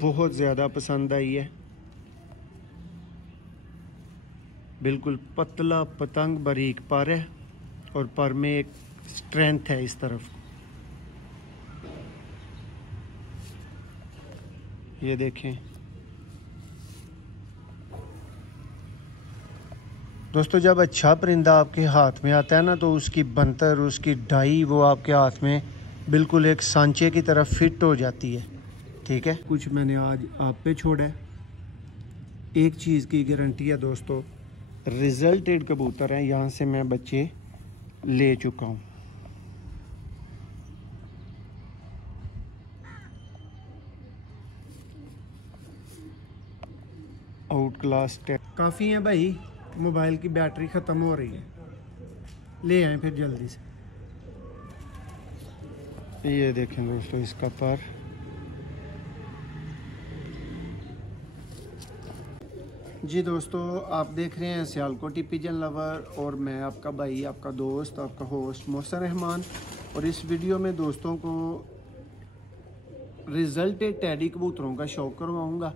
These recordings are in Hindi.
बहुत ज़्यादा पसंद आई है। बिल्कुल पतला पतंग बारीक पर है और पर में एक स्ट्रेंथ है इस तरफ। ये देखें दोस्तों, जब अच्छा परिंदा आपके हाथ में आता है ना, तो उसकी बनतर, उसकी डाई वो आपके हाथ में बिल्कुल एक सांचे की तरफ फिट हो जाती है। ठीक है, कुछ मैंने आज आप पे छोड़ा है। एक चीज़ की गारंटी है दोस्तों, रिजल्टेड कबूतर हैं, यहाँ से मैं बच्चे ले चुका हूँ। आउट क्लास काफ़ी हैं भाई, मोबाइल की बैटरी ख़त्म हो रही है, ले आए फिर जल्दी से। ये देखें दोस्तों इसका पर। जी दोस्तों, आप देख रहे हैं सियालकोटी पिजन लवर और मैं आपका भाई, आपका दोस्त, आपका होस्ट मोहसिन रहमान। और इस वीडियो में दोस्तों को रिजल्टेड टैडी कबूतरों का शौक करवाऊंगा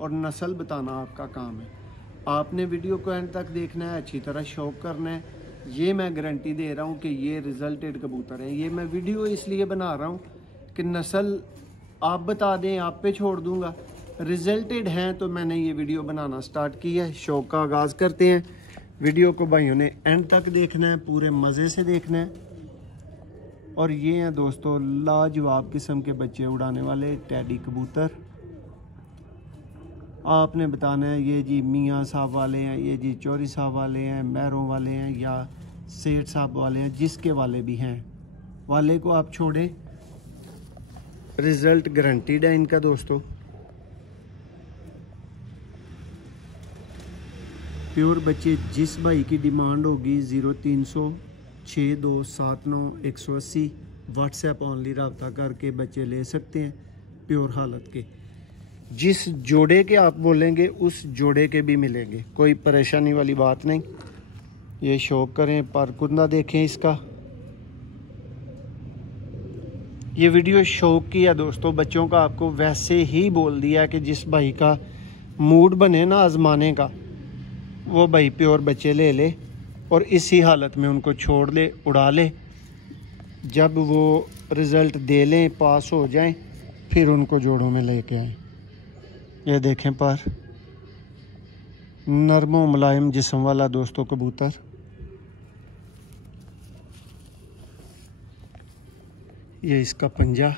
और नस्ल बताना आपका काम है। आपने वीडियो को एंड तक देखना है, अच्छी तरह शौक करना है। ये मैं गारंटी दे रहा हूँ कि ये रिजल्टेड कबूतर हैं। ये मैं वीडियो इसलिए बना रहा हूँ कि नस्ल आप बता दें, आप पे छोड़ दूँगा। रिजल्टेड हैं तो मैंने ये वीडियो बनाना स्टार्ट की है। शौक का आगाज़ करते हैं। वीडियो को भाइयों ने एंड तक देखना है, पूरे मज़े से देखना है। और ये हैं दोस्तों लाजवाब किस्म के बच्चे उड़ाने वाले टैडी कबूतर। आपने बताना है ये जी मियाँ साहब वाले हैं, ये जी चौरी साहब वाले हैं, महरों वाले हैं या सेठ साहब वाले हैं, जिसके वाले भी हैं, वाले को आप छोड़ें। रिज़ल्ट गारंटीड है इनका दोस्तों। प्योर बच्चे जिस भाई की डिमांड होगी 0300 6279 180 व्हाट्सएप ऑनली रब्ता करके बच्चे ले सकते हैं। प्योर हालत के जिस जोड़े के आप बोलेंगे उस जोड़े के भी मिलेंगे, कोई परेशानी वाली बात नहीं। ये शौक करें, पर कुंदा देखें इसका। ये वीडियो शौक की है दोस्तों, बच्चों का आपको वैसे ही बोल दिया कि जिस भाई का मूड बने ना आजमाने का, वो भाई प्योर बच्चे ले ले और इसी हालत में उनको छोड़ ले, उड़ा ले। जब वो रिज़ल्ट दे लें, पास हो जाएं, फिर उनको जोड़ों में लेके आएं। ये देखें पर नरमो मुलायम जिस्म वाला दोस्तों कबूतर। ये इसका पंजा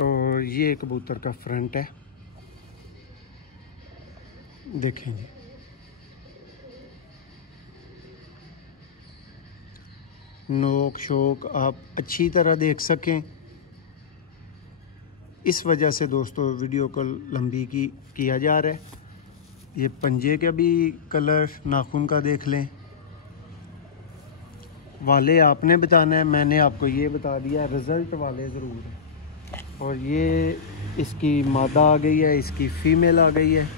और ये कबूतर का फ्रंट है। देखें जी, नोक शोक आप अच्छी तरह देख सकें। इस वजह से दोस्तों वीडियो को लंबी किया जा रहा है। ये पंजे का भी कलर नाखून का देख लें। वाले आपने बताना है, मैंने आपको ये बता दिया, रिज़ल्ट वाले ज़रूर है। और ये इसकी मादा आ गई है, इसकी फ़ीमेल आ गई है।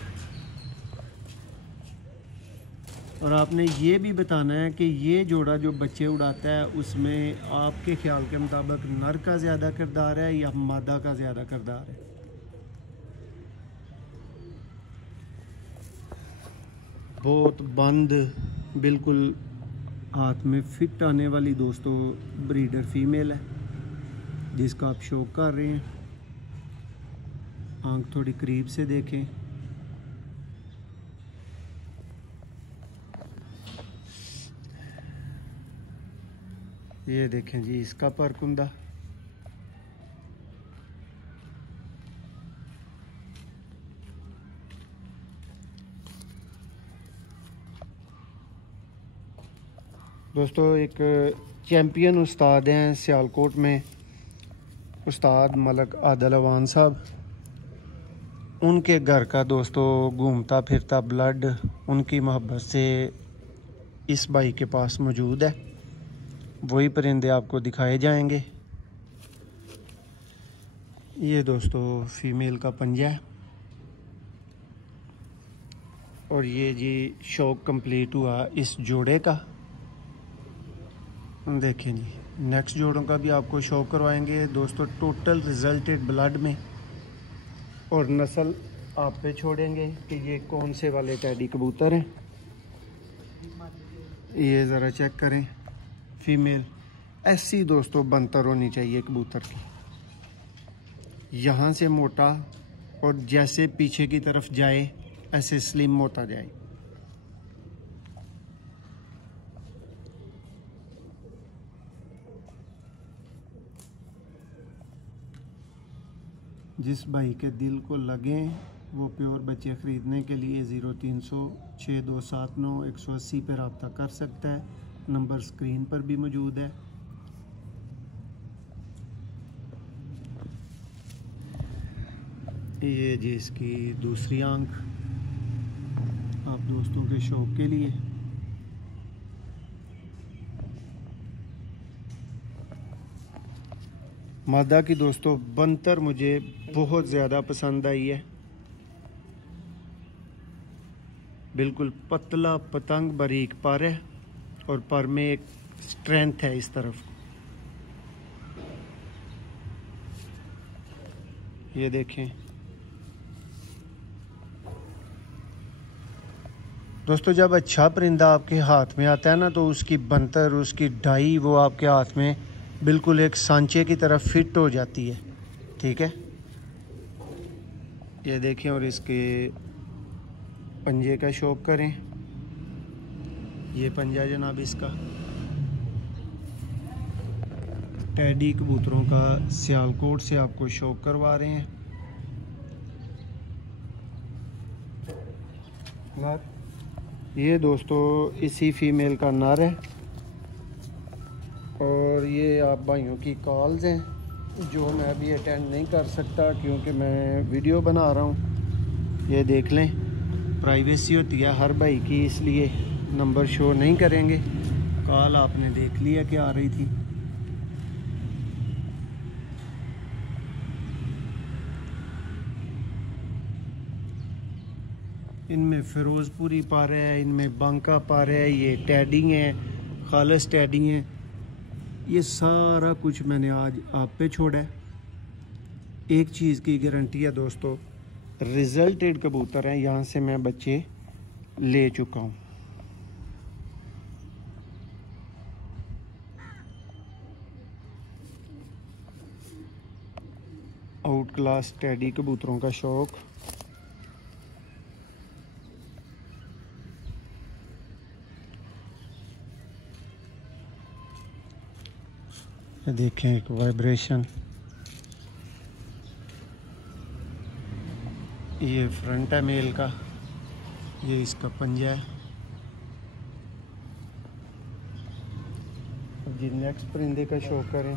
और आपने ये भी बताना है कि ये जोड़ा जो बच्चे उड़ाता है उसमें आपके ख्याल के मुताबिक नर का ज़्यादा किरदार है या मादा का ज़्यादा किरदार है। बहुत बंद, बिल्कुल हाथ में फिट आने वाली दोस्तों ब्रीडर फीमेल है, जिसका आप शौक कर रहे हैं। आंख थोड़ी करीब से देखें। ये देखें जी इसका पर कुंदा। दोस्तों एक चैम्पियन उस्ताद हैं सियालकोट में, उस्ताद मलक आदिल अवान साहब। उनके घर का दोस्तों घूमता फिरता ब्लड उनकी मोहब्बत से इस भाई के पास मौजूद है। वही परिंदे आपको दिखाए जाएंगे। ये दोस्तों फीमेल का पंजा है और ये जी शौक कंप्लीट हुआ इस जोड़े का। देखें जी, नेक्स्ट जोड़ों का भी आपको शौक करवाएंगे दोस्तों। टोटल रिजल्टेड ब्लड में और नस्ल आप पे छोड़ेंगे कि ये कौन से वाले टैडी कबूतर हैं। ये ज़रा चेक करें, फीमेल ऐसी दोस्तों बनतर होनी चाहिए कबूतर की, यहाँ से मोटा और जैसे पीछे की तरफ जाए ऐसे स्लिम होता जाए। जिस भाई के दिल को लगे वो प्योर बच्चे ख़रीदने के लिए 0300 6279 180 पर रब्ता कर सकता है। नंबर स्क्रीन पर भी मौजूद है। ये जी इसकी दूसरी आंख आप दोस्तों के शौक के लिए। मादा की दोस्तों बनतर मुझे बहुत ज़्यादा पसंद आई है। बिल्कुल पतला पतंग बारीक पर है और पर में एक स्ट्रेंथ है इस तरफ। ये देखें दोस्तों, जब अच्छा परिंदा आपके हाथ में आता है ना तो उसकी बनतर, उसकी डाई वो आपके हाथ में बिल्कुल एक सांचे की तरफ फिट हो जाती है। ठीक है, ये देखें। और इसके पंजे का शौक करें, ये पंजा जनाब इसका टैडी कबूतरों का सियालकोट से आपको शौक करवा रहे हैं। ये दोस्तों इसी फीमेल का नर है और ये आप भाइयों की कॉल्स हैं जो मैं अभी अटेंड नहीं कर सकता क्योंकि मैं वीडियो बना रहा हूँ। ये देख लें, प्राइवेसी होती है हर भाई की, इसलिए नंबर शो नहीं करेंगे। कॉल आपने देख लिया कि आ रही थी। इनमें फिरोजपुरी पार है, इनमें बांका पार है, ये टैडी हैं, खालस टैडी हैं। ये सारा कुछ मैंने आज आप पे छोड़ा है। एक चीज़ की गारंटी है दोस्तों, रिजल्टेड कबूतर हैं, यहाँ से मैं बच्चे ले चुका हूँ। आउट क्लास टैडी कबूतरों का शौक। देखें एक वाइब्रेशन, ये फ्रंट है मेल का, ये इसका पंजा है। जी नेक्स्ट परिंदे का शो करें।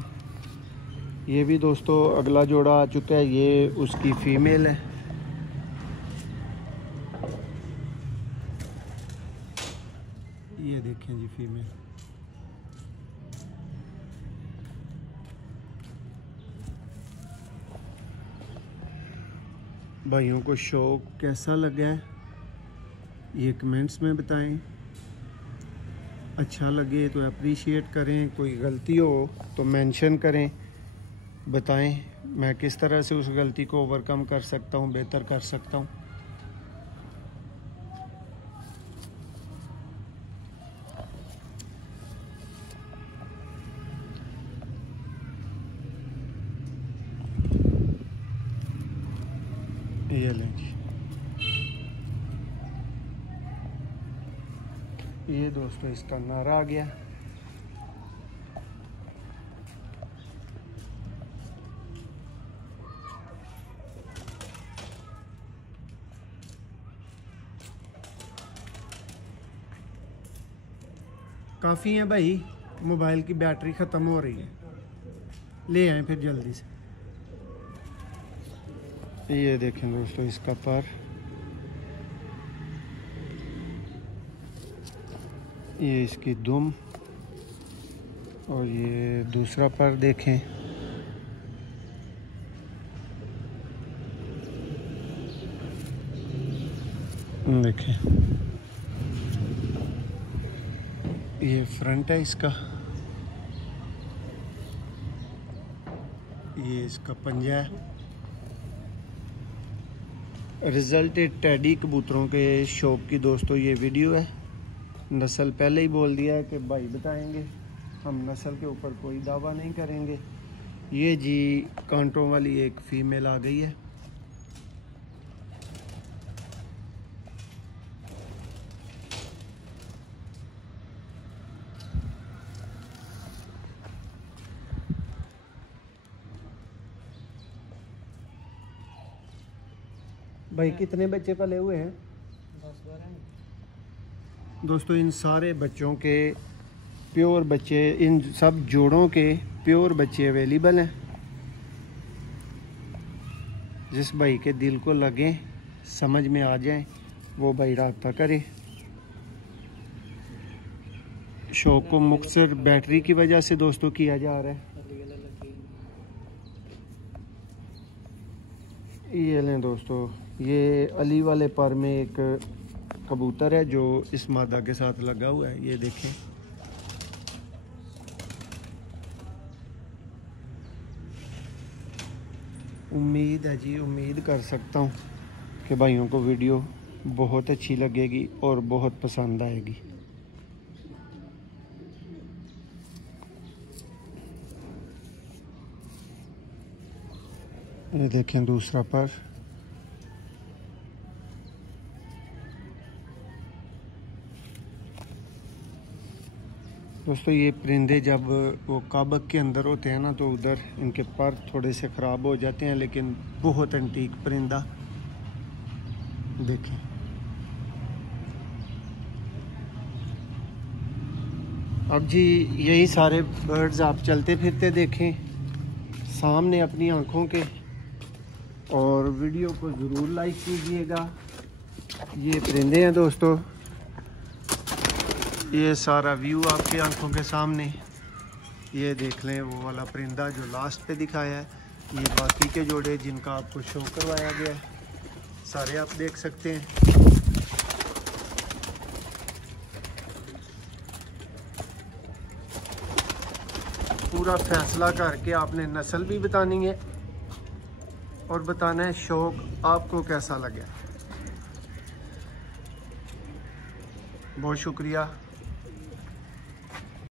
ये भी दोस्तों अगला जोड़ा आ चुका है, ये उसकी फीमेल है। ये देखें जी फीमेल। भाइयों को शौक कैसा लगा है ये कमेंट्स में बताएं। अच्छा लगे तो अप्रिशिएट करें, कोई गलती हो तो मेंशन करें, बताएं मैं किस तरह से उस गलती को ओवरकम कर सकता हूं, बेहतर कर सकता हूं। ये लें जी, ये दोस्तों इसका नारा आ गया। काफ़ी है भाई, मोबाइल की बैटरी ख़त्म हो रही है, ले आए फिर जल्दी से। ये देखें दोस्तों इसका पर, ये इसकी दुम और ये दूसरा पर देखें। देखें ये फ्रंट है इसका, ये इसका पंजा है। रिजल्टेड टेडी कबूतरों के शौक की दोस्तों ये वीडियो है। नस्ल पहले ही बोल दिया है कि भाई बताएंगे, हम नस्ल के ऊपर कोई दावा नहीं करेंगे। ये जी कांटों वाली एक फ़ीमेल आ गई है। भाई कितने बच्चे पले हुए हैं? 10-12 दोस्तों। इन सारे बच्चों के प्योर बच्चे, इन सब जोड़ों के प्योर बच्चे अवेलेबल हैं। जिस भाई के दिल को लगे, समझ में आ जाए, वो भाई राब्ता करे। शौक को मुख्तसर बैटरी की वजह से दोस्तों किया जा रहा है। ये लें दोस्तों, ये अली वाले पर में एक कबूतर है जो इस मादा के साथ लगा हुआ है। ये देखें, उम्मीद है जी, उम्मीद कर सकता हूँ कि भाइयों को वीडियो बहुत अच्छी लगेगी और बहुत पसंद आएगी। ये देखें दूसरा पर। दोस्तों ये परिंदे जब वो काबक के अंदर होते हैं ना, तो उधर इनके पर थोड़े से ख़राब हो जाते हैं, लेकिन बहुत एंटीक परिंदा। देखें, अब जी यही सारे बर्ड्स आप चलते फिरते देखें सामने अपनी आंखों के, और वीडियो को ज़रूर लाइक कीजिएगा। ये परिंदे हैं दोस्तों, ये सारा व्यू आपकी आंखों के सामने। ये देख लें वो वाला परिंदा जो लास्ट पे दिखाया है। ये बाकी के जोड़े जिनका आपको शो करवाया गया है, सारे आप देख सकते हैं। पूरा फैसला करके आपने नस्ल भी बतानी है और बताना है शौक आपको कैसा लगा। बहुत शुक्रिया।